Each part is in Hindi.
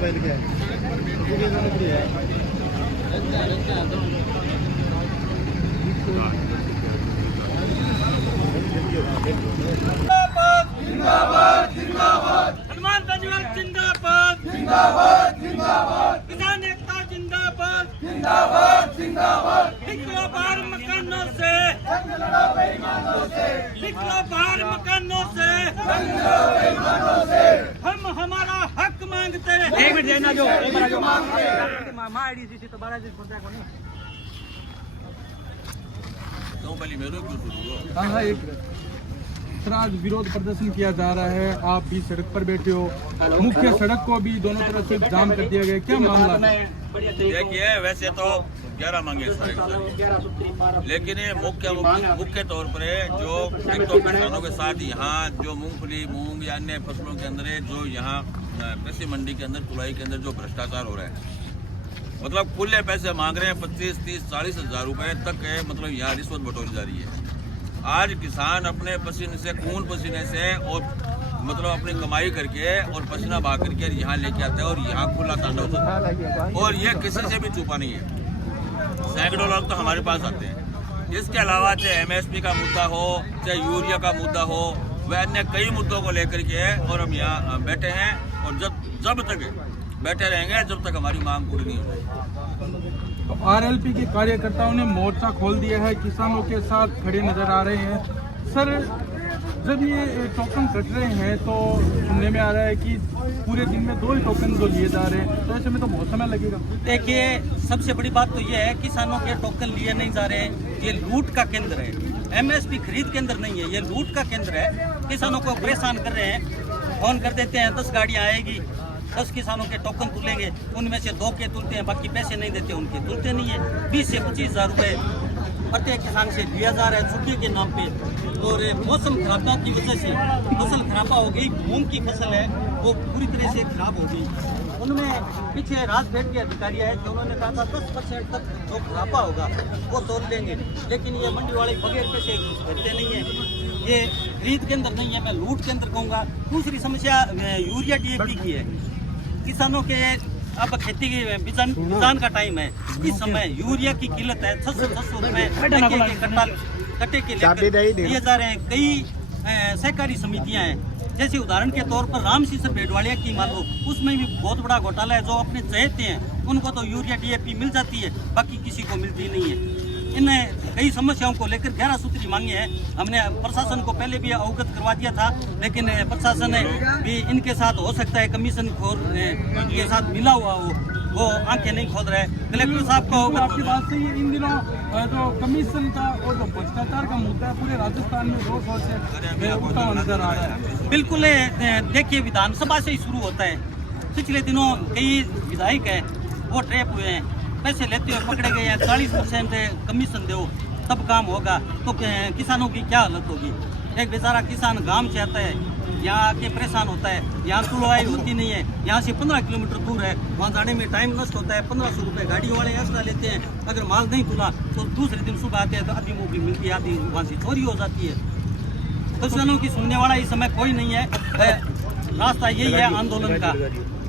हनुमान बेनीवाल जिंदाबाद जिंदाबाद जिंदाबाद किसान एकता जिंदाबाद जिंदाबाद जिंदाबाद लिख लो बाहर मकानों से लिख लो बाहर मकानों से हम हमारा हक मांगते हैं। एक मिनट देना जो सर, आज विरोध प्रदर्शन किया जा रहा है, आप भी सड़क पर बैठे हो, मुख्य सड़क को भी दोनों तरफ से जाम कर दिया गया, क्या मामला है? देखिए, वैसे तो 11 मांगे लेकिन ये मुख्य तौर पर जो एक तो किसानों के साथ यहाँ जो मूंगफली, मूंग या अन्य फसलों के अंदर जो यहाँ कृषि मंडी के अंदर तुलाई के अंदर जो भ्रष्टाचार हो रहा है, मतलब खुले पैसे मांग रहे हैं 25, 30, 40 हजार रुपए तक है, मतलब यहाँ रिश्वत बटोरी जा रही है। आज किसान अपने पसीने से, खून पसीने से और मतलब अपनी कमाई करके और पसीना बहा करके यहाँ लेके आता है और यहाँ खुला तांडव चलता है और ये किसी से भी छुपा नहीं है। सैकड़ों लोग तो हमारे पास आते हैं। इसके अलावा चाहे MSP का मुद्दा हो, चाहे यूरिया का मुद्दा हो, वह अन्य कई मुद्दों को लेकर के और हम यहाँ बैठे हैं और जब तक बैठे रहेंगे जब तक हमारी मांग पूरी नहीं होगी। RLP के कार्यकर्ताओं ने मोर्चा खोल दिया है, किसानों के साथ खड़े नजर आ रहे हैं। सर, जब ये टोकन कट रहे हैं तो सुनने में आ रहा है कि पूरे दिन में 2 ही टोकन जो लिए जा रहे हैं, तो ऐसे में तो बहुत समय लगेगा। देखिए, सबसे बड़ी बात तो ये है किसानों के टोकन लिए नहीं जा रहे हैं, ये लूट का केंद्र है। MSP खरीद केंद्र नहीं है, ये लूट का केंद्र है। किसानों को परेशान कर रहे हैं, फोन कर देते हैं 10 गाड़ियाँ आएगी, 10 किसानों के टोकन तुलेंगे, उनमें से 2 के तुलते हैं, बाकी पैसे नहीं देते, उनके तुलते नहीं है। 20 से 25 हजार रुपये प्रत्येक किसान से लिया जा रहा है छुट्टी के नाम पे। और मौसम खराबा की वजह से फसल खराबा हो गई, मूंग की फसल है वो पूरी तरह से खराब हो गई। उनमें पीछे राजफेड के अधिकारी आए थे, उन्होंने कहा था 10% तक जो खराबा होगा वो तोल देंगे, लेकिन ये मंडी वाले बगैर पैसे भरते नहीं है। ये खरीद केंद्र नहीं है, मैं लूट केंद्र कहूँगा। दूसरी समस्या यूरिया DAP की है। किसानों के अब खेती के बिजान का टाइम है, इस समय यूरिया की किल्लत है। 600 रुपए कट्टे के लेकर दिए जा रहे हैं। कई सहकारी समितियां हैं, जैसे उदाहरण के तौर पर रामशीसर भेड़वाड़िया की मान लो, उसमें भी बहुत बड़ा घोटाला है। जो अपने चहेते हैं उनको तो यूरिया DAP मिल जाती है, बाकी किसी को मिलती नहीं है। इन कई समस्याओं को लेकर 11 सूत्री मांगे हैं। हमने प्रशासन को पहले भी अवगत करवा दिया था, लेकिन प्रशासन भी इनके साथ हो सकता है कमीशन खोर के साथ मिला हुआ हो, वो आंखें नहीं खोल रहे। कलेक्टर साहब को आपकी बात सही है। इन दिनों जो कमीशन का और जो भ्रष्टाचार का मुद्दा है पूरे राजस्थान में जोर शोर से उठता हुआ नजर आ रहा है। बिल्कुल, देखिए, विधानसभा से ही शुरू होता है। पिछले दिनों कई विधायक हैं वो ट्रैप हुए हैं, पैसे लेते हुए पकड़े गए हैं। 40% कमीशन दो तब काम होगा, तो किसानों की क्या हालत होगी। एक बेचारा किसान गांव से आता है, यहाँ आके परेशान होता है, यहाँ तुलवाई होती नहीं है, यहाँ से 15 किलोमीटर दूर है, वहाँ जाने में टाइम नष्ट होता है। 1500 रुपये गाड़ी वाले एक्स्ट्रा लेते हैं। अगर माल नहीं खुला तो दूसरे दिन सुबह आते हैं तो आधी मूवी मिलती है, आधी वहाँ से चोरी हो जाती है। किसानों की सुनने वाला इस समय कोई नहीं है। रास्ता यही है आंदोलन का,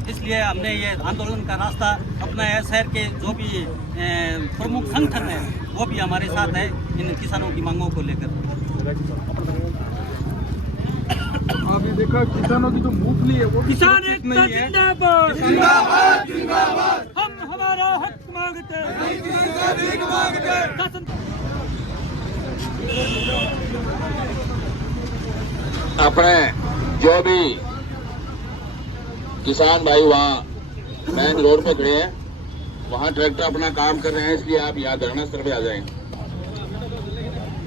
इसलिए हमने ये आंदोलन का रास्ता अपना है। शहर के जो भी प्रमुख संगठन है वो भी हमारे साथ है इन किसानों की मांगों को लेकर। अभी देखा किसानों की जो मूंगफली है वो किसान एकता जिंदाबाद जिंदाबाद जिंदाबाद, हम हमारा हक मांगते हैं। अपने जो भी किसान भाई वहाँ मेन रोड पे खड़े हैं, वहाँ ट्रैक्टर अपना काम कर रहे हैं, इसलिए आप यहाँ धरना स्थल पे आ जाएं।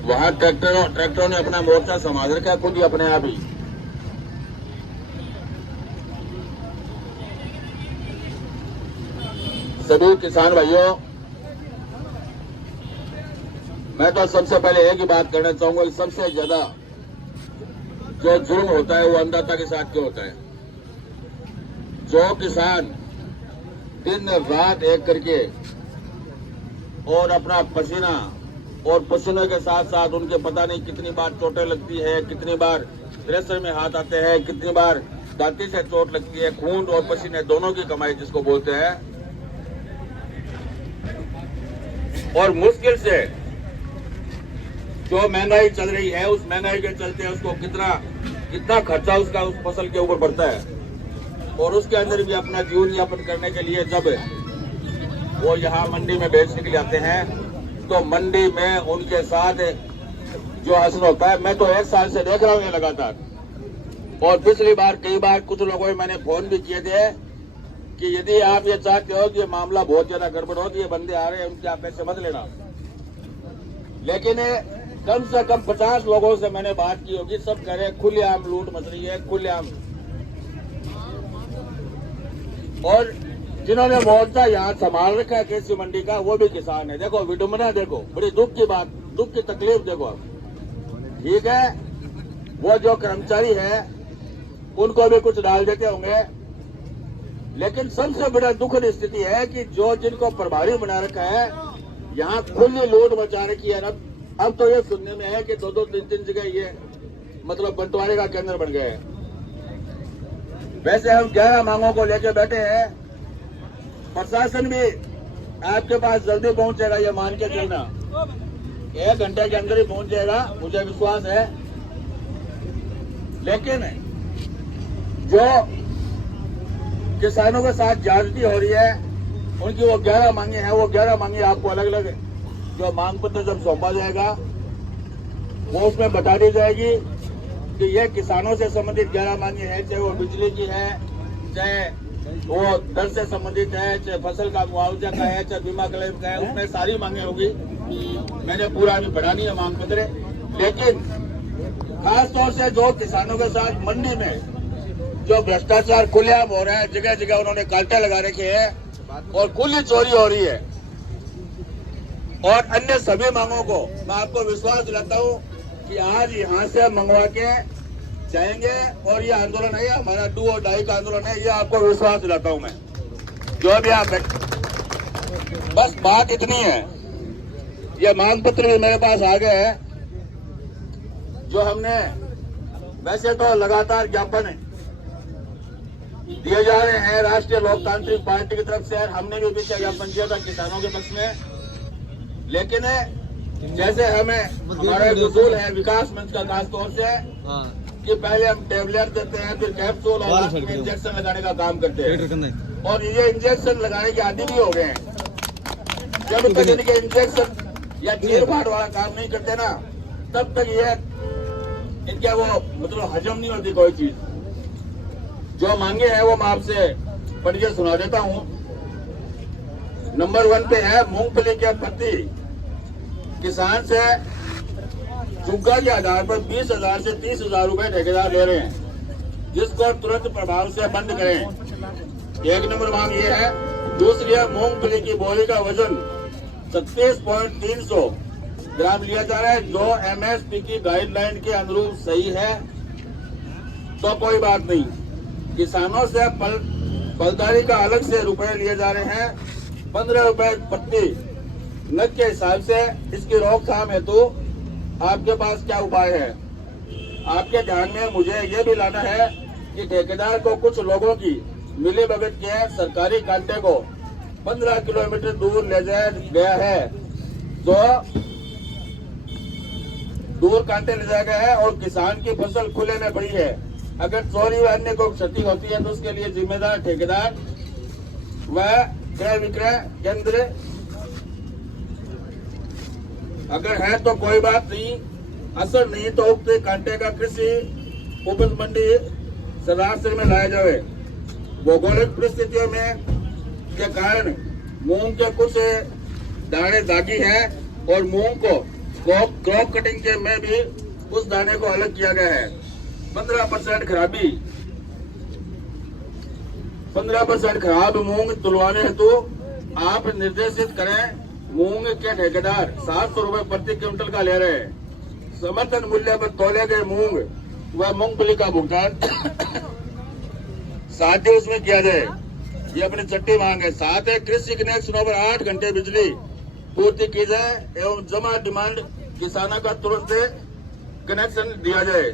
वहाँ ट्रैक्टरों ने अपना मोर्चा संभाल रखा है खुद ही अपने आप ही। सभी किसान भाइयों, मैं तो सबसे पहले एक ही बात करना चाहूंगा कि सबसे ज्यादा जो जुर्म होता है वो अन्नदाता के साथ क्यों होता है। जो किसान दिन रात एक करके और अपना पसीना और पसीने के साथ साथ उनके पता नहीं कितनी बार चोटें लगती है, कितनी बार थ्रेसर में हाथ आते हैं, कितनी बार दांती से चोट लगती है, खून और पसीने दोनों की कमाई जिसको बोलते हैं। और मुश्किल से जो महंगाई चल रही है, उस महंगाई के चलते उसको कितना खर्चा उसका उस फसल के ऊपर पड़ता है। और उसके अंदर भी अपना जीवन यापन करने के लिए जब वो यहाँ मंडी में बेचने के लिए आते हैं, तो मंडी में उनके साथ जो असर होता है, मैं तो 1 साल से देख रहा हूँ ये लगातार। और पिछली बार कई बार कुछ लोगों ने मैंने फोन भी किए थे कि यदि आप ये चाहते हो कि ये मामला बहुत ज्यादा गड़बड़ हो, ये बंदे आ रहे हैं उनके आप पैसे मत लेना। लेकिन कम से कम 50 लोगों से मैंने बात की होगी, सब कह रहे खुलेआम लूट मच रही है, खुलेआम। और जिन्होंने मोर्चा यहाँ संभाल रखा है कृषि मंडी का, वो भी किसान है। देखो विडंबना, देखो बड़ी दुख की बात, दुख की तकलीफ देखो। ठीक है, वो जो कर्मचारी है उनको भी कुछ डाल देते होंगे, लेकिन सबसे बड़ा दुखद स्थिति है कि जो जिनको प्रभारी बना रखा है, यहाँ खुली लूट मचा रखी है। अब तो ये सुनने में है कि 2-2, 3-3 जगह ये मतलब बंटवारे का केंद्र बन गए हैं। वैसे हम 11 मांगों को लेकर बैठे हैं, प्रशासन भी आपके पास जल्दी पहुंचेगा, ये मान के चलना। 1 घंटे के अंदर ही पहुंच जाएगा, मुझे विश्वास है। लेकिन जो किसानों के साथ ज्यादती हो रही है, उनकी वो 11 मांगे हैं, वो 11 मांगे आपको अलग अलग जो मांग पत्र जब सौंपा जाएगा, वो उसमें बता दी जाएगी कि ये किसानों से संबंधित 11 मांगे हैं, चाहे वो बिजली की है, चाहे वो दर से संबंधित है, चाहे फसल का मुआवजा का है, चाहे बीमा क्लेम का है, उसमें सारी मांगे होगी। मैंने पूरा अभी बढ़ा नहीं है मांग पत्र। लेकिन खास तौर से जो किसानों के साथ मंडी में जो भ्रष्टाचार खुलेआम हो रहा है, जगह जगह उन्होंने कांटे लगा रखे हैं और खुली चोरी हो रही है, और अन्य सभी मांगों को मैं आपको विश्वास दिलाता हूं कि आज यहाँ से मंगवा के जाएंगे। और ये आंदोलन है, हमारा डू और डाई का आंदोलन है, ये आपको विश्वास दिलाता हूं मैं। जो भी आप बस बात इतनी है, ये मांग पत्र भी मेरे पास आ गए हैं, जो हमने वैसे तो लगातार ज्ञापन दिए जा रहे हैं राष्ट्रीय लोकतांत्रिक पार्टी की तरफ से। हमने भी पीछे ज्ञापन दिया था किसानों के पक्ष में। लेकिन जैसे हमारा एक उसूल है विकास मंच का, खास तौर से कि पहले हम टेबलेट देते हैं, फिर कैप्सूल और लास्ट में इंजेक्शन लगाने का काम करते हैं। और ये इंजेक्शन लगाने के आदी भी हो गए हैं। जब तक इनके इंजेक्शन या चीर फाड़ वाला काम नहीं करते ना, तब तक ये इनके वो मतलब हजम नहीं होती कोई चीज। जो मांगे हैं वो मैं आपसे पढ़ के सुना देता हूँ। नंबर 1 पे है मूंगफली के प्रति किसान से चुग्गा के आधार पर 20,000 से 30,000 रुपए ठेकेदार ले रहे हैं, जिसको तुरंत प्रभाव से बंद करें। 1 नंबर मांग ये है। दूसरी है मूंगफली की बोरी का वजन 36.300 ग्राम लिया जा रहा है, जो MSP की गाइडलाइन के अनुरूप सही है तो कोई बात नहीं। किसानों से फलदारी का अलग से रुपए लिए जा रहे हैं, 15 रुपए प्रति नग के हिसाब से। इसकी रोकथाम हेतु आपके पास क्या उपाय है? आपके ध्यान में मुझे ये भी लाना है कि ठेकेदार को कुछ लोगों की मिलीभगत के सरकारी कांटे को 15 किलोमीटर दूर ले जाया गया है, जो दूर कांटे ले जाया गया है और किसान की फसल खुले में पड़ी है। अगर चोरी व अन्य को क्षति होती है तो उसके लिए जिम्मेदार ठेकेदार व क्रय विक्रय केंद्र अगर है तो कोई बात नहीं, असर नहीं तो उक्त कांटे का कृषि उपज मंडी सरासर में लाया जाए। भौगोलिक परिस्थितियों में के कारण मूंग के कुछ दाने दागी हैं और मूंग को क्रॉप कटिंग के में भी उस दाने को अलग किया गया है। 15% खराबी 15% खराब मूंग तुलवाने हेतु आप निर्देशित करें। मूंग के ठेकेदार 700 रुपए प्रति क्विंटल का ले रहे हैं। समर्थन मूल्य पर तोले गए मूंग व मूंगफली का भुगतान साथ ही उसमें किया जाए, ये अपनी चट्टी मांग है। साथ ही कृषि कनेक्शनों पर 8 घंटे बिजली पूर्ति की जाए एवं जमा डिमांड किसानों का तुरंत कनेक्शन दिया जाए।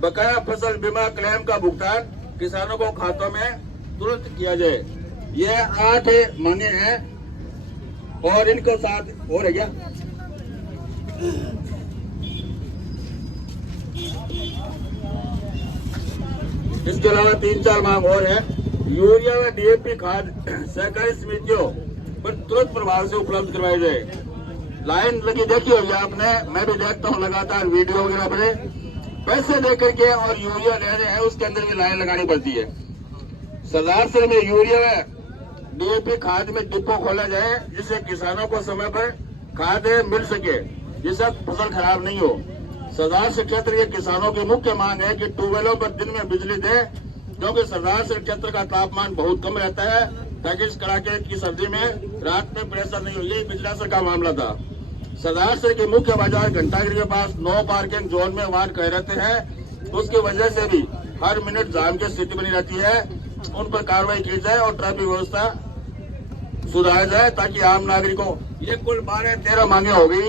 बकाया फसल बीमा क्लेम का भुगतान किसानों को खातों में तुरंत किया जाए। ये 8 मांगे हैं और इनको साथ हो रह गया। इसके अलावा 3-4 मांग और है। यूरिया व डीएपी खाद सहकारी समितियों पर तुरंत प्रभाव से उपलब्ध करवाई जाए। लाइन लगी देखी होगी आपने, मैं भी देखता हूँ लगातार वीडियो वगैरह पर। पैसे दे करके और यूरिया ले रहे हैं, उसके अंदर भी लाइन लगानी पड़ती है। सरदार से में यूरिया व डीएपी खाद में डिपो खोला जाए, जिससे किसानों को समय पर खाद मिल सके, जिससे फसल खराब नहीं हो। सरदार से क्षेत्र के किसानों की मुख्य मांग है कि ट्यूबवेलों पर दिन में बिजली दे, क्योंकि सरदार से क्षेत्र का तापमान बहुत कम रहता है, ताकि इस कड़ाके की सर्दी में रात में प्रेशर नहीं हो। यही बिजली का मामला था। सरदार से के मुख्य बाजार घंटागिरी के पास 9 पार्किंग जोन में वाहन कह रहते हैं, उसकी वजह से भी हर मिनट जाम की स्थिति बनी रहती है। उन पर कार्रवाई की जाए और ट्रैफिक व्यवस्था सुधारा जाए, ताकि आम नागरिकों, ये कुल 12-13 मांगे हो गई।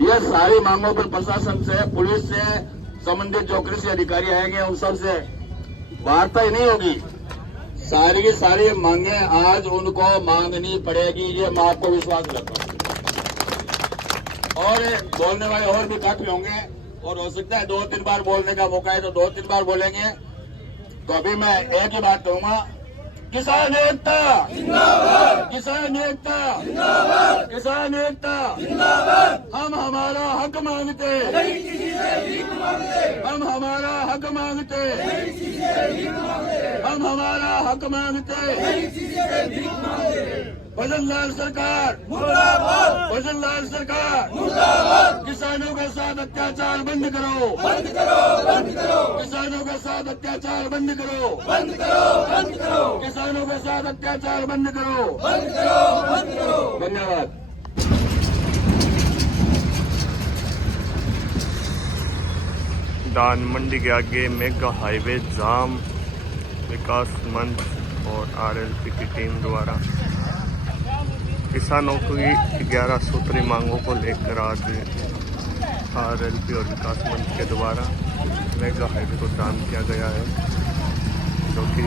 ये सारी मांगों पर प्रशासन से, पुलिस से, संबंधित जो कृषि अधिकारी आएंगे उन सब से वार्ता ही नहीं होगी। सारी की सारी मांगे आज उनको मांगनी पड़ेगी, ये मैं आपको विश्वास दिलाता हूँ। और बोलने वाले और भी काफी होंगे, और हो सकता है 2-3 बार बोलने का मौका है तो 2-3 बार बोलेंगे। तो अभी मैं एक ही बात कहूंगा, किसान एकता जिंदाबाद, किसान एकता जिंदाबाद, किसान एकता जिंदाबाद। हम हमारा हक मांगते, हम हमारा हक मांगते, हम हमारा हक मांगते। भजन लाल सरकार मुर्दाबाद, भजन लाल सरकार मुर्दाबाद। किसानों के साथ अत्याचार बंद करो, बंद करो, बंद करो। किसानों के साथ अत्याचार बंद करो, बंद करो, बंद करो। किसानों के साथ अत्याचार बंद करो, बंद करो, बंद करो। धन्यवाद। धान मंडी के आगे मेगा हाईवे जाम, विकास मंच और आरएलपी की टीम द्वारा किसानों की 11 सूत्री मांगों को लेकर आज आरएलपी और विकास मंच के द्वारा मेगा हाईवे को जाम किया गया है, जो कि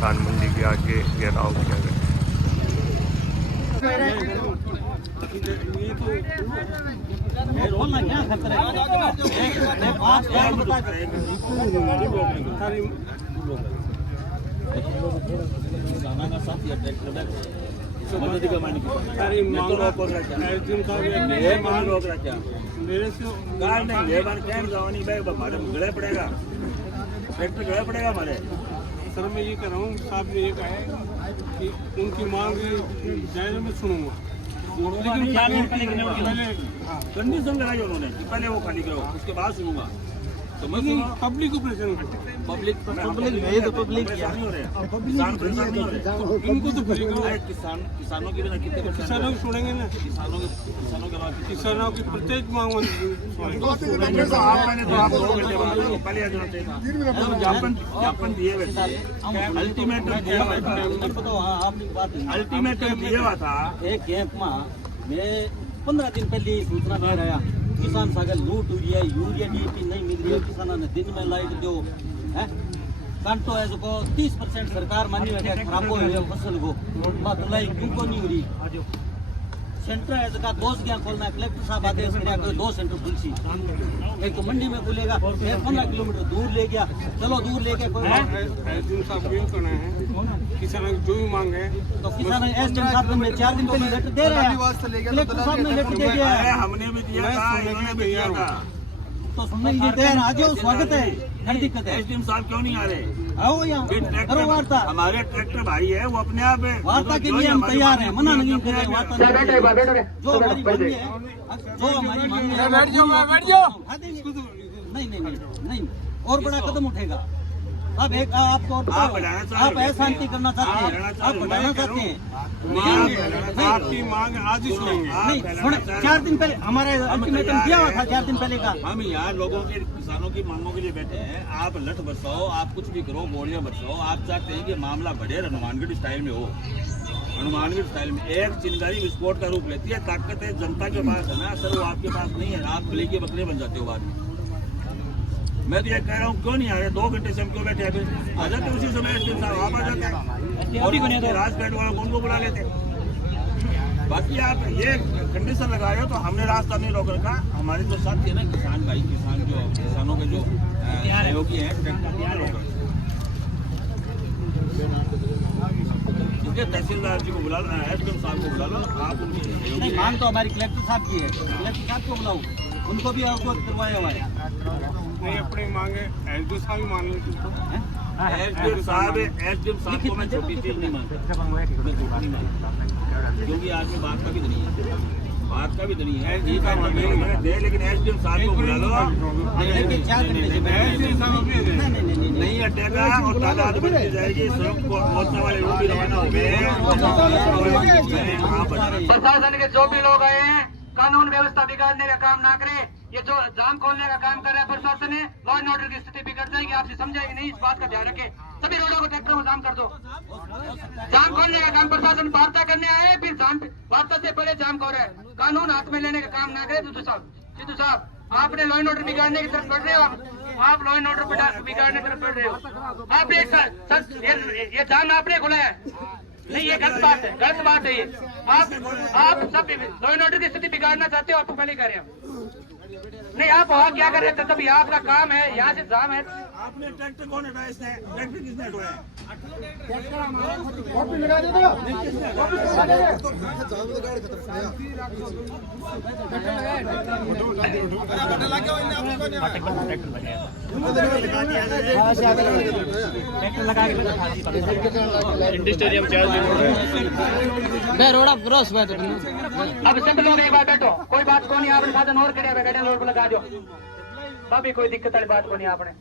धान मंडी के आगे घेराव किया गया है। सर मैं ये कह रहा हूँ, साहब ने ये कहा है कि उनकी मांग जायज में सुनूंगा, लेकिन कंडीशन लगाई उन्होंने कि पहले वो खाली करो, उसके बाद सुनूंगा। तो मैं पब्लिक को परेशान करते, पब्लिक नहीं तो पब्लिक नहीं हो रहे, किसान परेशान नहीं हो रहे। इनको तो फ्री करो। किसानों की बिना कितने किसानों को छोड़ेंगे ना, किसानों के बाद किसानों की प्रत्येक मांग मैंने तो आप 2 घंटे बाद पहले आ जाना चाहिए। ज्ञापन दिए हुए थे, अल्टीमेटम दिया हुआ था, अल्टीमेटम दिया हुआ था। एक कैंप में 15 दिन पहले सूचना दे रहा, किसान सागर लूट हुई है, यूरिया डीएपी नहीं मिल रही है, किसानों ने दिन में लाइट दो है कंटो है, जो 30% सरकार मानी है खराब हो फसल को धुलाई क्यों नहीं हो रही। सेंटर है जगह 2 जगह खोलना है, कलेक्टर साहब आदेश करेगा 2 सेंटर खुलसी, एक तो मंडी में खुलेगा, 15 किलोमीटर दूर ले गया, चलो दूर लेके कोई करना है। किसानों की जो भी मांग है तो किसान एसडीएम साहब ने 4 दिन पहले लेटर दे रहे हैं, कलेक्टर साहब ने लेटर दे दिया है, हमने भी दिया था, इन्होंने भी दिया था। तो सुनने के लिए तैयार आ जाओ, स्वागत है, हर दिक्कत है। एसडीएम साहब क्यों नहीं आ रहे? आओ यहाँ करो वार्ता। हमारे ट्रैक्टर भाई है, वो अपने आप वार्ता के लिए हम तैयार हैं, मना नहीं कर रहे। वार्ता जो हमारी मांगी है, जो हमारी मांगी है, बैठ जाओ। नहीं और बड़ा कदम उठेगा। अब एक आपको आप शांति करना चाहते हैं, आप बढ़ाना चाहते हैं, आपकी मांग आज ही सुनेंगे। नहीं 4 दिन पहले हमारा अल्टीमेटम दिया हुआ था, 4 दिन पहले का। हम यहाँ लोगों के, किसानों की मांगों के लिए बैठे हैं। आप लठ बरसाओ, आप कुछ भी करो, बोलियां बरसाओ, आप चाहते हैं कि मामला बढ़े, हनुमानगढ़ स्टाइल में हो। हनुमानगढ़ स्टाइल में एक चिंगारी विस्फोट का रूप लेती है। ताकत है जनता के पास है ना सर, वो आपके पास नहीं है। आप गले के बकरे बन जाते हो बाद में। मैं तो ये कह रहा हूँ क्यों नहीं आ रहे, 2 घंटे से हम क्यों बैठे हैं, फिर आ जाते उसी समय एसडीएम साहब आप आ जाते हैं और राजपेट वालों को उनको बुला लेते। बाकी आप ये कंडीशन लगा रहे हो तो हमने रास्ता नहीं रोक रखा, हमारे जो साथी है ना किसान भाई, किसानों के जो सहयोगी है रोक रखा। तहसीलदार जी को बुला लो, एसडीएम साहब को बुला लो, आप उनकी नहीं मांग तो हमारी कलेक्टर साहब की है, कलेक्टर साहब को बुलाओ, उनको भी अवगत करवाया हुआ है। नहीं अपनी मांगे एसडीएम साहब ही मान लो एसडीएम साहब को मैं छोटी चीज नहीं मांगता, क्योंकि आदमी बात का भी नहीं है, बात का भी नहीं है, लेकिन एसडीएम साहब को बुला लो, नहीं हटेगा और तादाद बढ़ती जाएगी, संयुक्त मोर्चा वाले लोग भी रवाना हो गए हैं। प्रशासन के जो भी लोग आए हैं कानून व्यवस्था बिगाड़ने का काम ना करे, ये जो जाम खोलने का काम कर रहा है प्रशासन है, लॉ एंड ऑर्डर की स्थिति बिगड़ जाएगी, आपसे समझाएगी नहीं, इस बात का ध्यान रखें। सभी रोडों को ट्रैक्टरों को जाम कर दो, जाम खोलने का काम प्रशासन वार्ता करने आया है, फिर जाम वार्ता से पहले जाम खो रहा है, कानून हाथ में लेने का काम ना करे। सिद्धू साहब आपने लॉ एंड ऑर्डर बिगाड़ने की तरफ बढ़ रहे हो, आप लॉ एंड ऑर्डर बिगाड़ने की तरफ बढ़ रहे हो। आपने ये जाम आपने खोला है, नहीं ये गलत बात है, गलत बात है ये। आप सब लॉ एंड ऑर्डर की स्थिति बिगाड़ना चाहते हो, आपको पहले कर रहे हो। नहीं आप वहाँ क्या कर रहे थे, तब यहाँ अपना काम है, यहाँ से जाम है। आपने ट्रैक्टर कौन हटाया, इसने ट्रैक्टर किसने हटाया? अब सब लोग एक बार बैठो, कोई बात को नहीं, आपने साधन और खड़े गड्ढे लोग लगा दो, भाभी कोई दिक्कत वाली बात को नहीं, आपने